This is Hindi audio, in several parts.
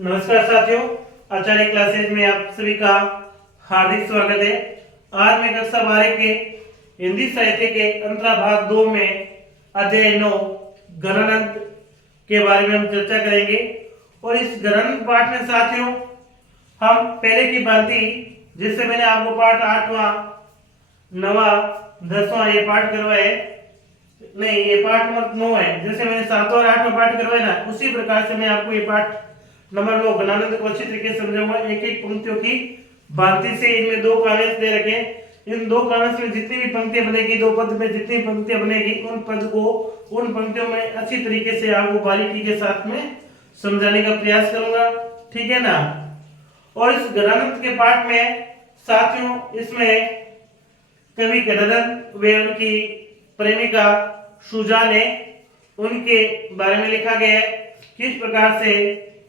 नमस्कार साथियों, आचार्य क्लासेज में आप सभी का हार्दिक स्वागत है। आज मैं कक्षा 12 के हिंदी साहित्य के अंतरा भाग 2 में अध्याय 9 गणानंद के बारे में हम चर्चा करेंगे। और इस गणानंद पाठ में साथियों हम पहले की भांति जिससे मैंने आपको पाठ 8वां 9वां 10वां ये पाठ करवाए, नहीं ये पाठ नंबर 9 है। जैसे मैंने 7वां और 8वां पाठ करवाए ना, उसी प्रकार से मैं आपको ये पाठ नंबर 9 गणानंद को अच्छी तरीके से समझाऊंगा। एक एक पंक्तियों की भांति से इनमें दो काव्यांश दे रखे। इन दो काव्यांश में जितनी भी पंक्तियां बनेगी, दो पद में जितनी पंक्तियां बनेगी, उन पद को उन पंक्तियों में अच्छी तरीके से आपको बारीकी के साथ में समझाने का प्रयास करूंगा, ठीक है ना। और इस गणानंद के पाठ में साथियों इसमें कवि गणानंद व उनकी प्रेमिका सुजा ने उनके बारे में लिखा गया है। किस प्रकार से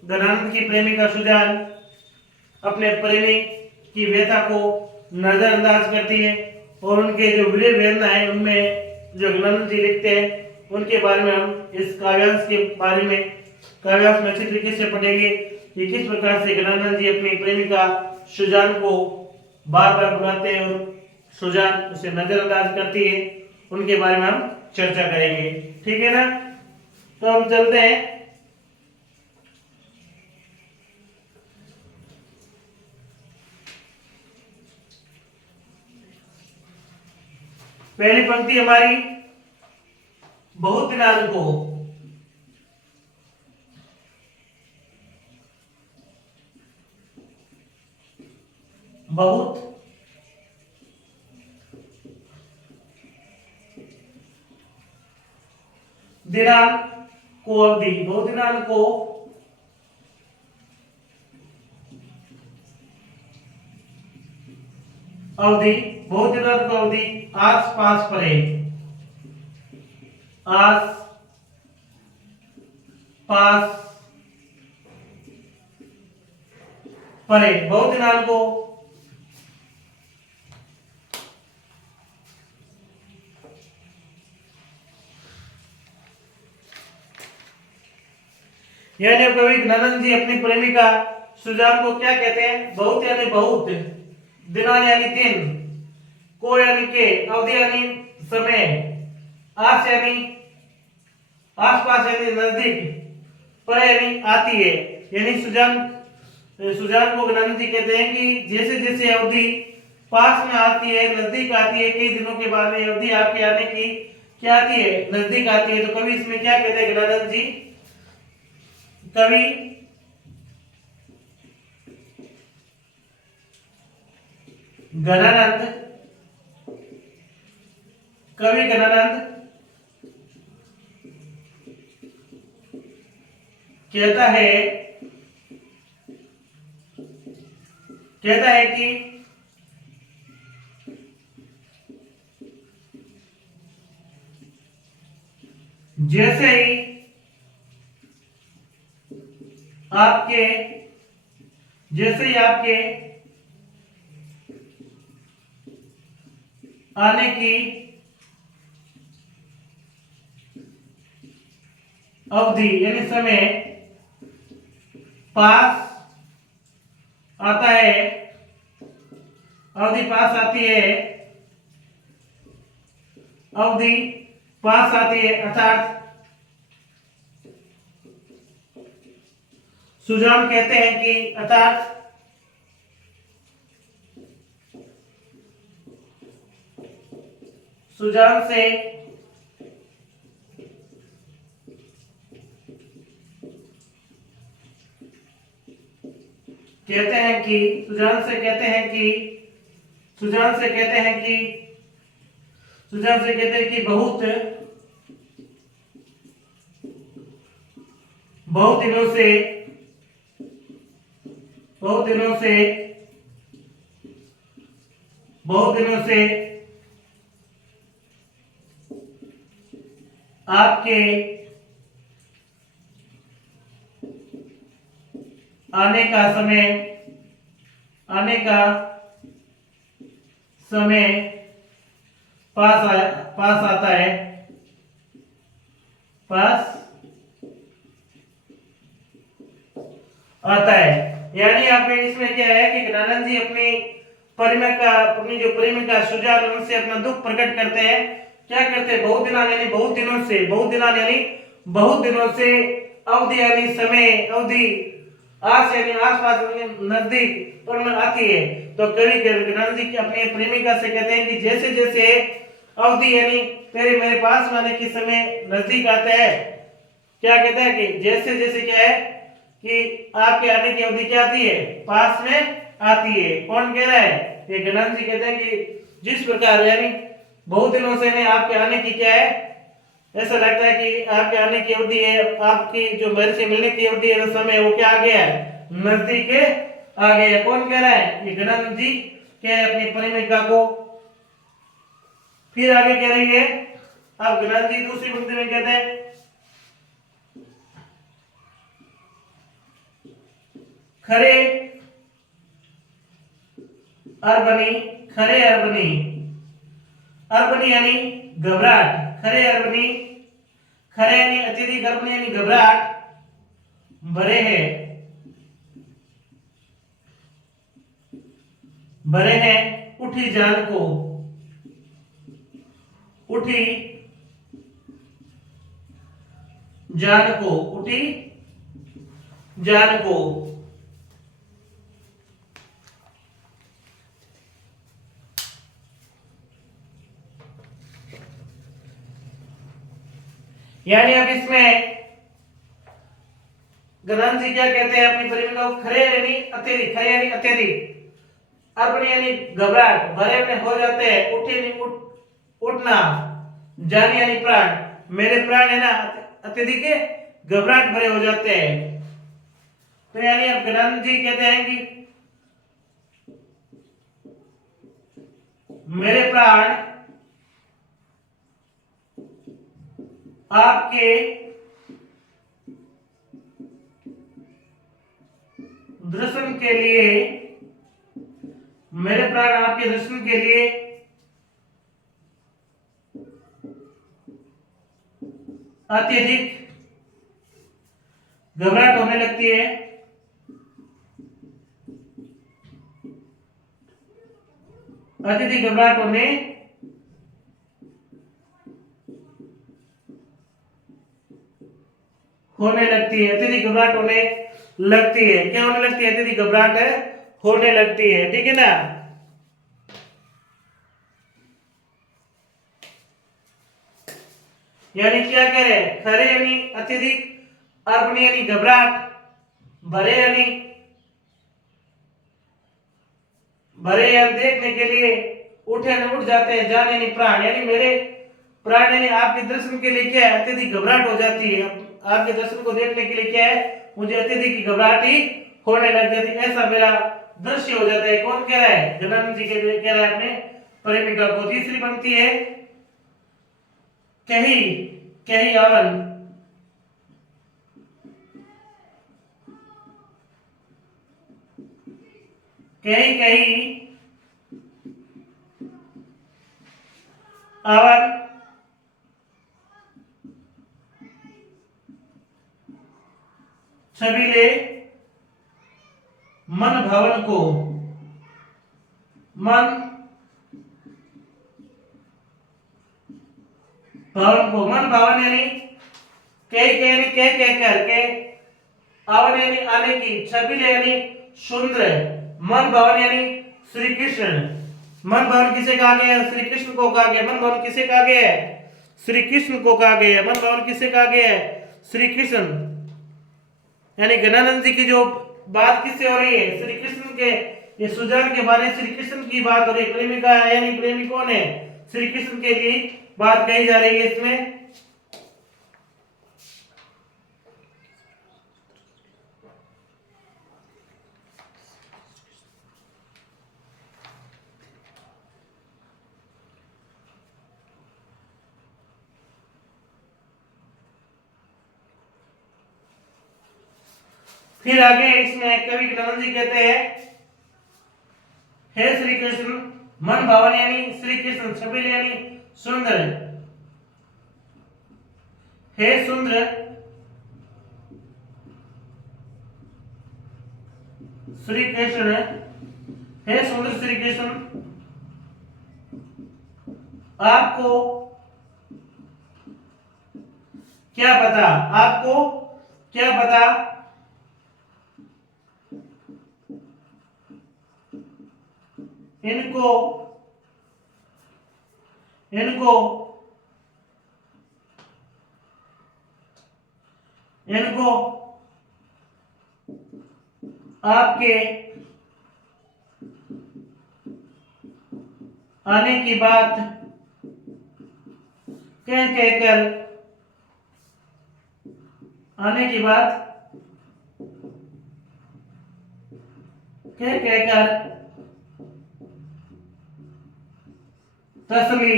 गणानंद की प्रेमिका सुजान अपने प्रेमी की व्यथा को नजरअंदाज करती है और उनके जो विरह वेदना है उनमें जो गणानंद जी लिखते हैं उनके बारे में हम इस काव्यांश के बारे में काव्यांश में अच्छी तरीके से पढ़ेंगे कि किस प्रकार से गणानंद जी अपनी प्रेमिका सुजान को बार बार बुलाते हैं और सुजान उसे नजरअंदाज करती है। उनके बारे में हम चर्चा करेंगे, ठीक है ना। तो हम चलते हैं। पहली पंक्ति हमारी बहुत दिनांक को बहुत दिनांक को अवधि, बहुत दिनांक को अवधि, बहुत दिनांक को अवधि आस पास परे, आस पास परे, बहुत दिनांक को यानी कवि गणानंद जी अपनी प्रेमिका सुजान को क्या कहते हैं? बहुत यानी बहुत, दिना यानी दिन, को यानी के, अवधि यानी समय, आस यानी आसपास यानी नजदीक, पर यानी आती है। यानी सुजान को गणानंद जी कहते हैं कि जैसे जैसे अवधि पास में आती है, नजदीक आती है, कई दिनों के बाद में अवधि आपके आने की क्या आती है? नजदीक आती है। तो कवि इसमें क्या कहते हैं गणानंद जी? कवि गणानंद कवि गणानंद कहता है कि जैसे ही आपके आने की अवधि यानी समय पास आता है, अवधि पास आती है, अवधि पास आती है, अर्थात सुजान कहते हैं कि अर्थात सुजान से कहते हैं कि सुजान से कहते हैं कि बहुत दिनों से आपके आने का समय पास आता है, पास आता है। यानी यहाँ पे इसमें क्या है कि ज्ञानानंद जी अपनी जो प्रेमिका सुजान उनसे अपना दुख प्रकट करते हैं। क्या करते हैं, बहुत दिनों से अवधि यानी समय अवधि आस यानी आसपास नजदीक पर आती है। तो कवि ज्ञानानंद जी अपने प्रेमिका से कहते हैं कि जैसे जैसे अवधि यानी तेरे मेरे पास आने के समय नजदीक आता है, क्या कहता है कि जैसे जैसे क्या है कि आपके आने की अवधि क्या आती है, पास में आती है। कौन कह रहा है, ये ज्ञानानंद जी कहते हैं कि जिस प्रकार यानी बहुत दिनों से नहीं आपके आने की क्या है, ऐसा लगता है कि आपके आने की अवधि है, आपकी जो मेरे से मिलने की अवधि है, समय वो क्या आ गया है, नजदीक है, आ गया है। कौन कह रहा है, ये ज्ञानानंद जी कह रहे अपनी प्रेमिका को। फिर आगे कह रही है, अब ज्ञानानंद जी दूसरी पंक्ति में कहते हैं, खरे अरबनी, खरे अरबनी, अरबनी यानी घबराहट, खरे अरबनी, खरे यानी अत्यधिक, अरबनी यानी घबराहट, भरे हैं उठी जान को, उठी जान को, उठी जान को। यानी अब इसमें ज्ञानानंद जी क्या कहते हैं अपनी प्रेमिका को, खरे यानी अत्यधिक, खरे यानी अत्यधिक, अरबनी यानी घबराहट, भरे में हो जाते हैं, उठे यानी उठना, जान यानी प्राण, मेरे प्राण है ना अत्यधिक घबराहट भरे हो जाते हैं। तो यानी अब ज्ञानानंद जी कहते हैं कि मेरे प्राण आपके दर्शन के लिए, मेरे प्राण आपके दर्शन के लिए अत्यधिक घबराहट होने लगती है, अत्यधिक घबराहट होने लगती है, अत्यधिक घबराहट होने लगती है। क्या होने लगती है, अत्यधिक घबराहट होने लगती है, ठीक है ना। यानी क्या कह रहे हैं, खरे यानी अत्यधिक, अरबनी यानी घबराहट, भरे यानी भरे यानी देखने के लिए, उठे न उठ जाते हैं, जान यानी प्राण, यानी मेरे प्राण यानी आपके दर्शन के लिए क्या है, अत्यधिक घबराहट हो जाती है। आपके दर्शन को देखने के लिए क्या है, मुझे अत्यधिक घबराहट ही होने लग जाती है, ऐसा मेरा दृश्य हो जाता है। कौन कह रहा है, ज्ञानानंद जी कह रहा है अपने प्रेमिका को। तीसरी पंक्ति है, कही कही आवन, कही कही आवन, छबीले मन भवन को, मन भवन को, मन भवन यानी कह कर के, आवन यानी आने की, छबिल यानी सुंदर, मन भवन यानी श्री कृष्ण। मन भवन किसे कहा गया है, श्री कृष्ण को कहा गया। मन भवन किसे कहा गया है, श्री कृष्ण को कहा गया है। मन भवन किसे कहा गया है, श्री कृष्ण। यानी ज्ञानानंद जी की जो बात किससे हो रही है, श्री कृष्ण के, ये सुजान के बारे में श्री कृष्ण की बात हो रही है। प्रेमिका यानी प्रेमी कौन है, श्री कृष्ण के लिए बात कही जा रही है इसमें। फिर आगे इसमें कवि ज्ञानानंद जी कहते हैं, हे श्री कृष्ण, मन भावन यानी श्री कृष्ण, छबिल यानी सुंदर, हे सुंदर, श्री कृष्ण, हे सुंदर श्री कृष्ण, आपको क्या पता, आपको क्या पता इनको इनको इनको आपके आने की बात कह कहकर आने की बात कह कहकर तसली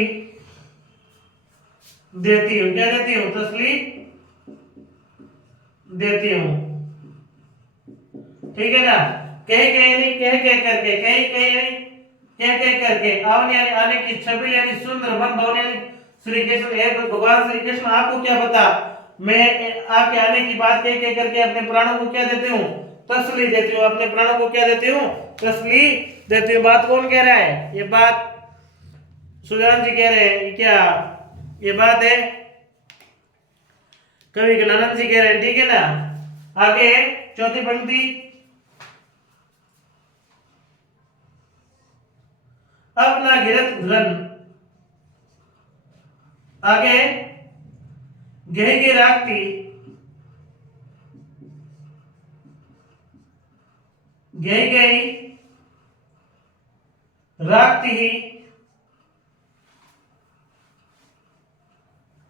देती हूँ। क्या देती हूँ? तसली देती हूँ। ठीक है ना? कह कह नहीं, कह कह करके, कह कह नहीं, कह कह करके, आने यानी आने की छबील यानी सुंदर मन भवन यानी श्री कृष्ण, हे भगवान श्री कृष्ण, आपको क्या पता, मैं आपके आने की बात कह कह करके अपने प्राणों को क्या देती हूँ? तसली देती हूँ। अपने प्राणों को क्या देती हूँ? तसली देती हूँ। बात कौन कह रहा है? ये बात सुजान जी कह रहे हैं। क्या ये बात है? कवि ज्ञानानंद जी कह रहे हैं। ठीक है ना? आगे चौथी पंक्ति, अपना गिरत घन, आगे गह गे राखती, गह गई राखती ही,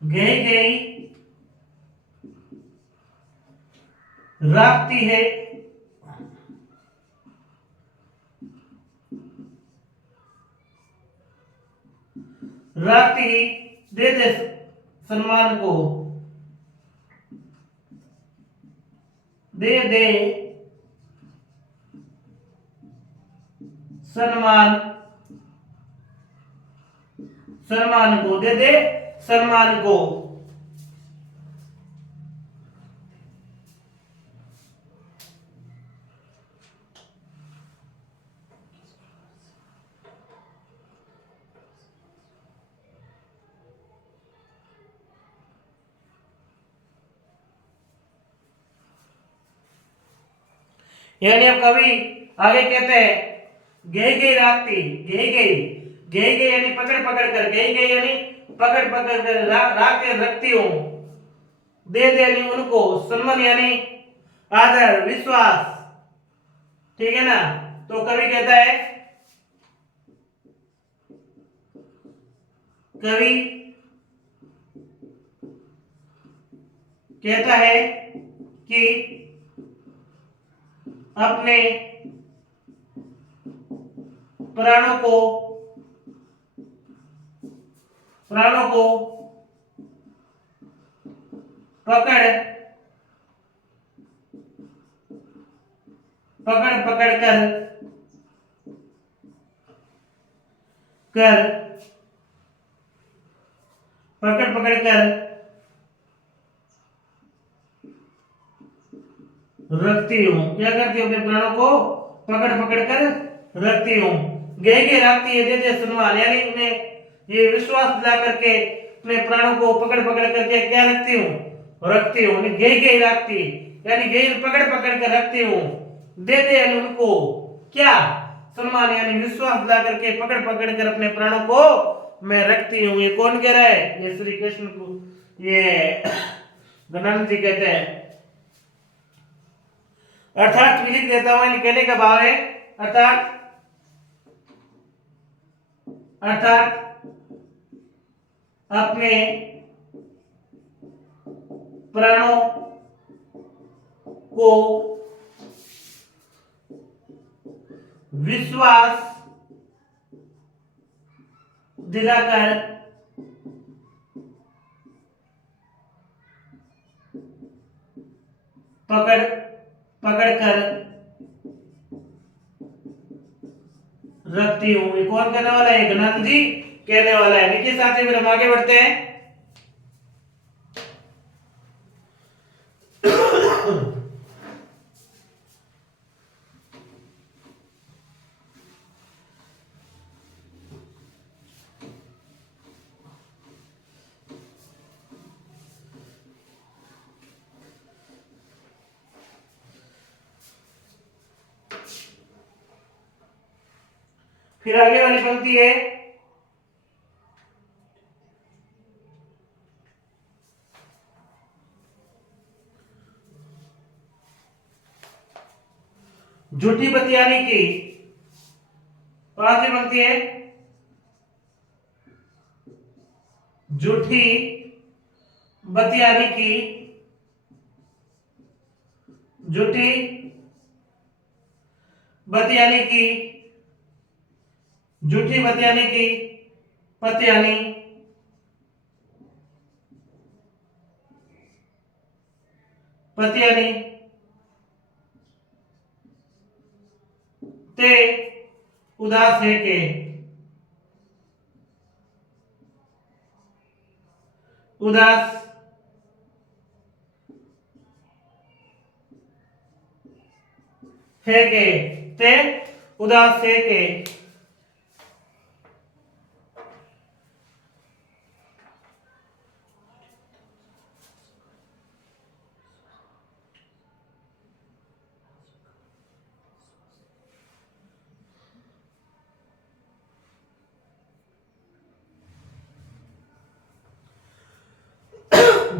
गह गई राखती है, राखती ही, दे दे सम्मान को, दे दे सम्मान, सम्मान को, दे दे सम्मान को। यानी अब कवि आगे कहते हैं, गह गई राखती, गह गई, गह गई यानी पकड़ पकड़ कर, गह गई यानी पकड़ पकड़ कर, राख के रखती हूं, दे दे यानी उनको, सम्मान यानी आदर, विश्वास। ठीक है ना? तो कवि कहता है, कवि कहता है कि अपने प्राणों को पकड़ पकड़ पकड़ कर पकड़ पकड़ कर रखती हूँ। क्या करती हूँ? अपने प्राणों को पकड़ पकड़ कर रखती हूँ। गह के रखती है, दे दे सम्मान यानी उन्हें ये विश्वास दिला करके अपने प्राणों को पकड़ पकड़ करके क्या रखती हूँ? रखती हूँ। गह गह रखती यानी गह पकड़ पकड़ कर रखती हूँ, दे दे यानी उनको क्या? सम्मान यानी विश्वास दिला करके पकड़ पकड़ कर अपने प्राणों को मैं रखती हूँ। ये कौन कह रहा है? ये श्री कृष्ण को, ये गणानंद जी कहते हैं। अर्थात लिख देता हूं, कहने का भाव है अर्थात, अर्थात अपने प्राणों को विश्वास दिलाकर पकड़ पकड़ कर रखती हूं। ये कौन कहने वाला है? गणानंद जी कहने वाला है। देखिए साथियों, फिर हम आगे बढ़ते हैं। फिर आगे वाली पंक्ति है झूठी बतियानी की। पांचवी पंक्ति है झूठी बतियानी की, झूठी बतियानी की, झूठी बतियानी की, पतियानी, पतियानी ते उदास है के, उदास है के, ते उदास है के।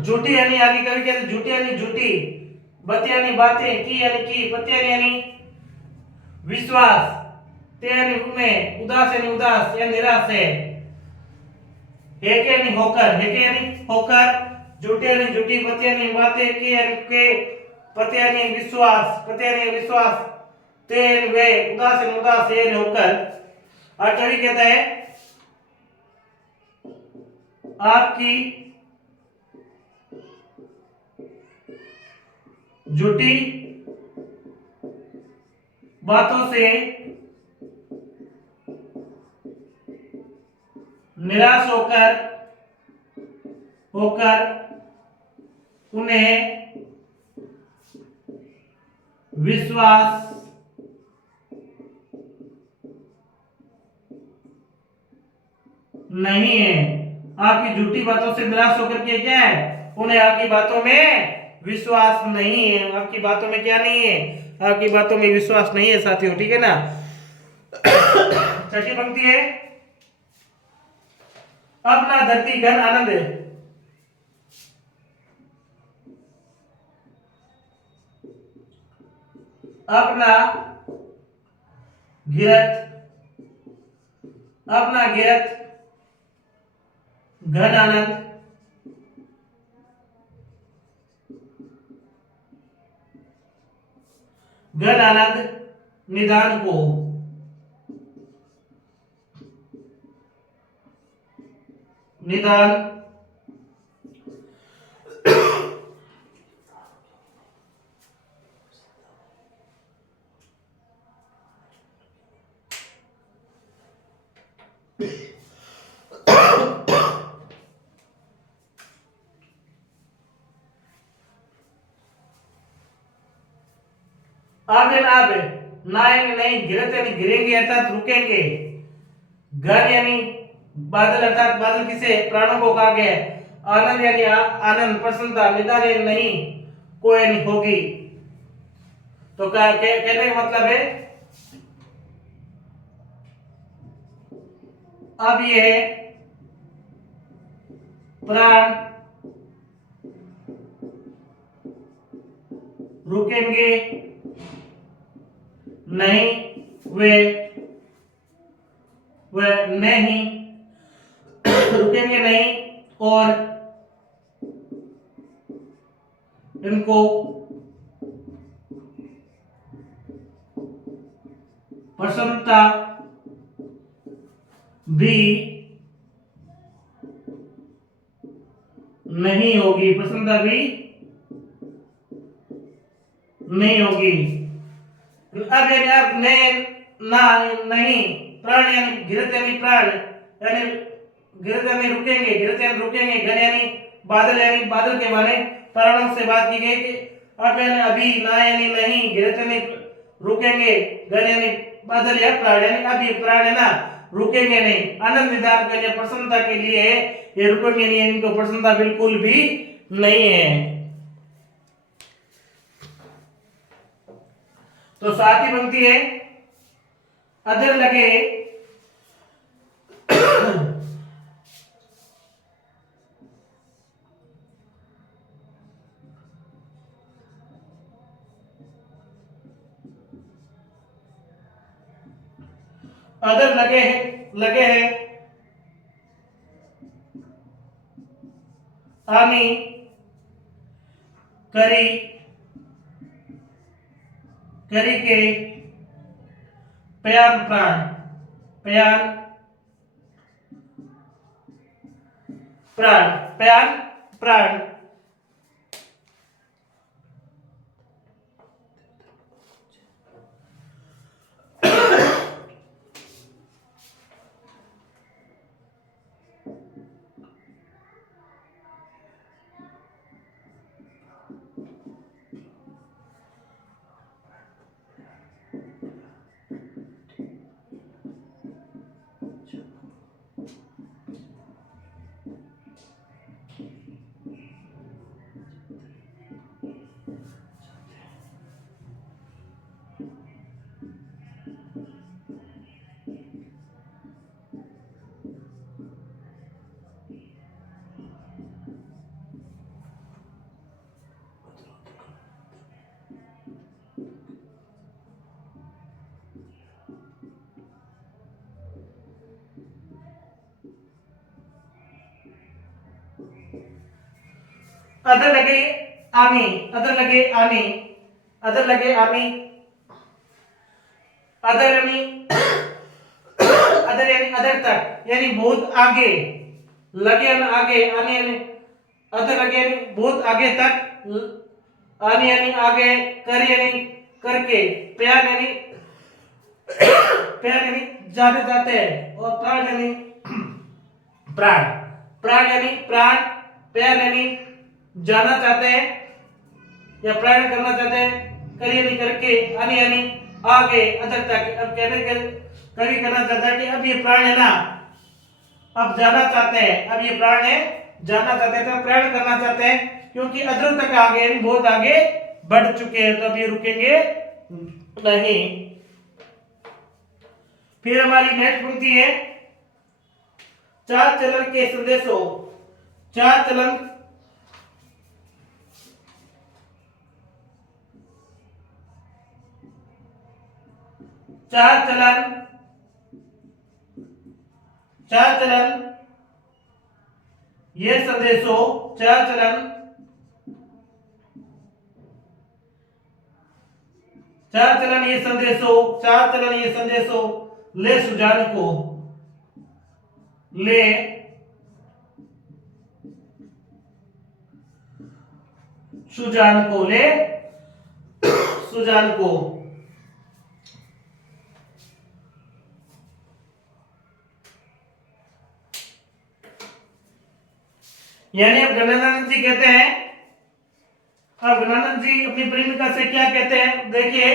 झूठी यानी आगे कभी कहते झूठी यानी झूठी, बत यानी बातें, की यानी की, पत्य यानी विश्वास, ते यानी में, उदास यानी उदास या निराश है, हेके यानी होकर, हेके यानी होकर, झूठी यानी झूठी, पत्य यानी बातें, की यानी के, पत्य यानी विश्वास, पत्य यानी विश्वास, ते यानी वे, उदास यानी उदास यानी होकर। और कवि कहता है आपकी झूठी बातों से निराश होकर होकर उन्हें विश्वास नहीं है। आपकी झूठी बातों से निराश होकर के क्या है, उन्हें आपकी बातों में विश्वास नहीं है। आपकी बातों में क्या नहीं है, आपकी बातों में विश्वास नहीं है साथियों, ठीक है ना। छठी पंक्ति है अपना धरती घन आनंद है, अपना गिरत, अपना गिरत घन आनंद, घन आनंद निदान को, निदान आगे ना आगे ना यानी नहीं, गिरते यानी गिरेंगे अर्थात रुकेंगे, घन यानी बादल अर्थात बादल किसे, प्राणों को कहा गया है। आनंद यानी आनंद प्रसन्नता, निदान यानी नहीं, को यानी होगी। तो कहने का मतलब है अब ये प्राण रुकेंगे नहीं, वे नहीं रुकेंगे नहीं और इनको प्रसन्नता भी नहीं होगी, प्रसन्नता भी नहीं होगी। अब यानी आप ने ना नहीं, प्राण यानी गिरत यानी प्राण यानी गिरत यानी रुकेंगे, गिरत यानी रुकेंगे, घन यानी बादल के माने प्राणों से बात की गई कि अब यानी अभी, ना यानी नहीं, गिरत यानी रुकेंगे, घन यानी बादल या प्राण यानी अभी, प्राण है ना रुकेंगे नहीं, आनंद निदान के लिए प्रसन्नता के लिए ये रुकेंगे नहीं, इनको प्रसन्नता बिल्कुल भी नहीं है। तो सातवीं पंक्ति है अधर लगे अदर लगे हैं आनी करी करी के प्यान प्राण अदर लगे आनी अदर लगे आनी अदर लगे आनी अदर यानी अदर तक यानी बहुत आगे लगे यानी आगे आने यानी अदर लगे यानी बहुत आगे तक आने यानी आगे कर यानी करके प्यार यानी जाने जाते हैं और प्राण यानी प्राण यानी प्राण प्यार यानी जाना चाहते हैं या प्राण करना चाहते हैं कर यानी करके आने यानी आगे अदर तक अब कभी करना चाहता है कि अब ये प्राण है ना अब जाना चाहते हैं अब ये प्राण है जाना चाहते हैं तो प्राण करना चाहते हैं क्योंकि अदर तक आगे यानी बहुत आगे बढ़ चुके हैं तो अब ये रुकेंगे नहीं। फिर हमारी नेक्स्ट पंक्ति है चाल चलन के संदेशों चाल चलन ये संदेशों चाल चलन ये संदेशों ले सुजान को ले सुजान को यानी अब गणानंद जी कहते हैं अब गणानंद जी अपनी प्रेमिका से क्या कहते हैं देखिए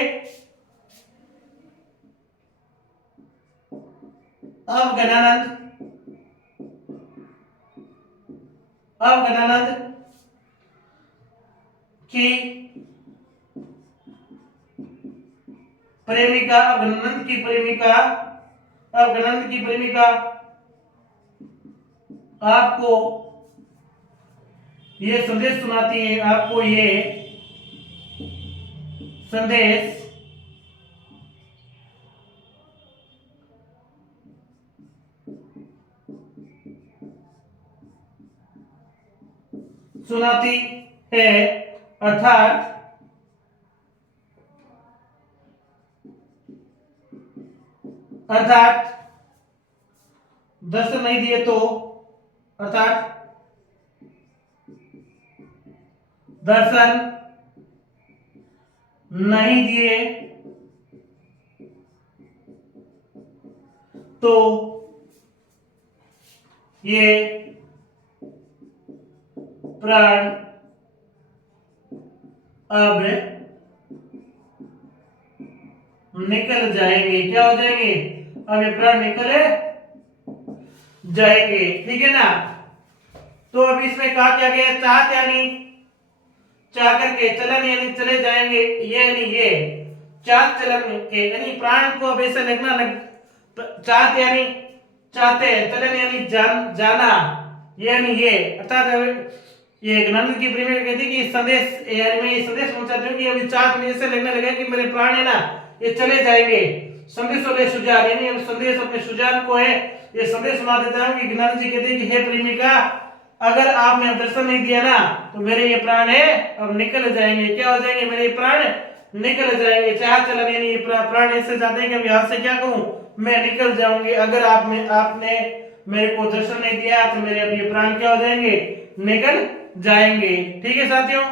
अब गणानंद की प्रेमिका आपको ये संदेश सुनाती है आपको ये संदेश सुनाती है अर्थात दर्शन नहीं दिए तो अर्थात दर्शन नहीं दिए तो ये प्राण अब निकल जाएंगे क्या हो जाएंगे अब ये प्राण निकल जाएंगे ठीक है ना। तो अब इसमें कहा क्या गया चाहत यानी चाह करके चलन यानी चले जाएंगे ये यानी ये चाहत चलन के यानी प्राण को अब ऐसे लिखना चाहत यानी चाहते चलन यानी जाना यानी ये अर्थात ये गणानंद की प्रेमी कहती है कि संदेश यानी मैं ये संदेश पहुंचाती हूँ कि अभी चाहत में ऐसे लगने लगा कि मेरे प्राण है ना ये चले जाएंगे संदेश ले सुजान, यानी अब संदेश अपने सुजान को है ये संदेश सुना देता हूं कि ज्ञानी जी कहते हैं कि हे प्रेमिका, अगर आपने दर्शन नहीं दिया ना तो मेरे ये प्राण है अब निकल जाएंगे। क्या हो जाएंगे? मेरे ये प्राण निकल जाएंगे। चाह चलन, यानी ये प्राण ऐसे जाते हैं कि अब यहाँ से क्या कहूं, मैं निकल जाऊंगी। अगर आपने मेरे को दर्शन नहीं दिया तो मेरे अब ये प्राण क्या हो जाएंगे, निकल जाएंगे। ठीक है साथियों।